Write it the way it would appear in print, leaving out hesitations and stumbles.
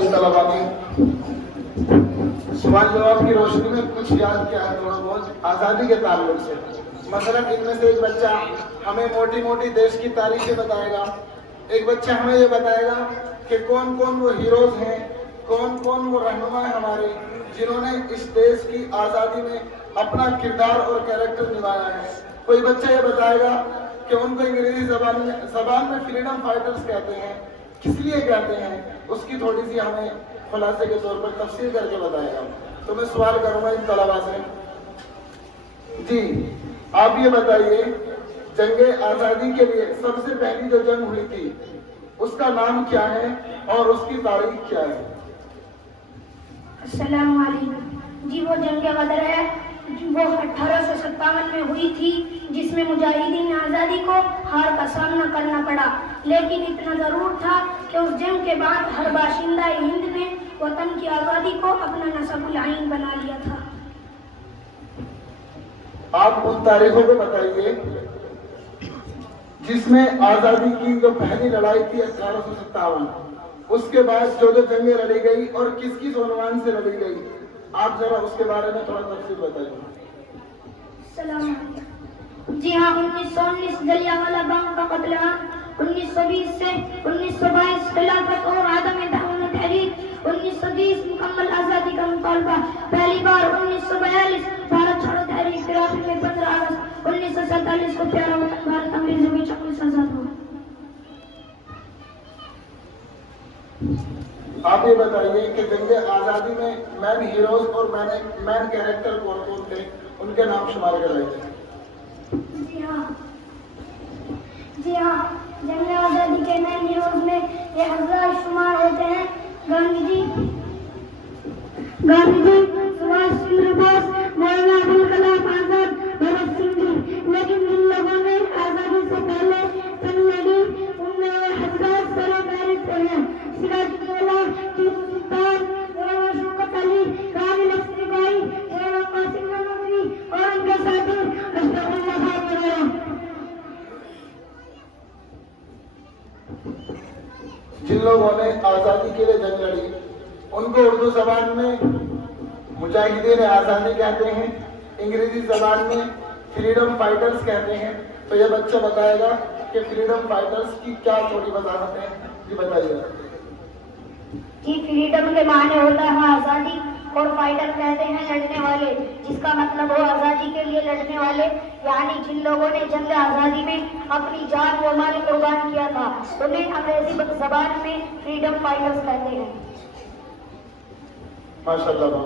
इन तलबा ने सवाल जवाब की रोशनी में कुछ याद किया है थोड़ा बहुत आज़ादी के ताल्लुक से। मसलन इनमें से एक बच्चा हमें मोटी मोटी देश की तारीखें बताएगा, एक बच्चा हमें ये बताएगा कि कौन कौन वो हीरोज हैं, कौन कौन वो रहनुमा है हमारे जिन्होंने इस देश की आज़ादी में अपना किरदार और कैरेक्टर निभाया है। कोई बच्चा ये बताएगा कि उनको अंग्रेजी ज़बान में फ्रीडम फाइटर्स कहते हैं, किस लिए कहते हैं, उसकी थोड़ी सी हमें खुलासे के तौर पर तफसीर करके बताएगा। तो मैं सवाल करूंगा इन तलबा से, जी आप ये बताइए जंगे आज़ादी के लिए सबसे पहली जो जंग हुई थी उसका नाम क्या है और उसकी तारीख क्या है? अस्सलाम वालेकुम। जी वो जंग गदर है, वो 1857 में हुई थी, जिसमें मुजाहिदीन आज़ादी को हार का सामना करना पड़ा। लेकिन इतना ज़रूर था कि उस जंग के बाद हर बाशिंदा हिंद ने वतन की आज़ादी को अपना नसबुल आइन बना लिया था। आप उन तारीखों को बताइए जिसमें आज़ादी की जो पहली लड़ाई थी 1857, उसके बाद जो जो जंगें लड़ी गई और किस किस उन्वान से लड़ी गई, आप जरा उसके बारे में थोड़ा तफसील बताइए। जी हाँ, 1919 जलियांवाला बाग का कत्लेआम, 1920 से 1922 खिलाफत और आदम ताउन तहरीक, 1920 मुकम्मल आज़ादी का मुतालबा, पहली बार 1942 भारत छोड़ो तहरीक, फिर आखिर में 15 अगस्त 1947 को प्यारा वतन भारत अंग्रेजों के चंगुल से आज़ाद हुआ। आप ये बताइए कि जंग आज़ादी में मैन हीरोज और मैन कैरेक्टर कौन कौन थे, उनके नाम शुमार कराइए। जी हाँ, जंग आज़ादी के मैन हीरोज में ये हज़ार शुमार होते हैं। गांधी जी, सुभाष चंद्र बोस, मौलाना अबुल कलाम आजाद, भगत सिंह जी। लेकिन जिन लोगों ने आज़ादी से पहले जंग लड़ी उनमें हज़ार सरे फहरिस्त हैं। सिराजुद्दौला, टीपू सुल्तान, मौलाना शौकत अली, रानी लक्ष्मीबाई, मौलाना कासिम ननवी और उनके साथी अशफाकुल्लाह खान वगैरह। जिन लोगों ने आज़ादी के लिए जंग लड़ी उनको उर्दू ज़बान में मुजाहिदीन आज़ादी कहते हैं, अंग्रेजी ज़बान में फ्रीडम फाइटर्स कहते हैं। तो ये बच्चा बताएगा कि फ्रीडम फाइटर्स की क्या थोड़ी वजाहत है, जी बताइए। कि फ्रीडम के माने होता है आज़ादी और फाइटर कहते हैं लड़ने वाले, जिसका मतलब हो आज़ादी के लिए लड़ने वाले, यानी जिन लोगों ने जंग आज़ादी में अपनी जान व माल कुर्बान किया था उन्हें अंग्रेजी ज़बान में फ्रीडम फाइटर्स कहते हैं। माशाअल्लाह।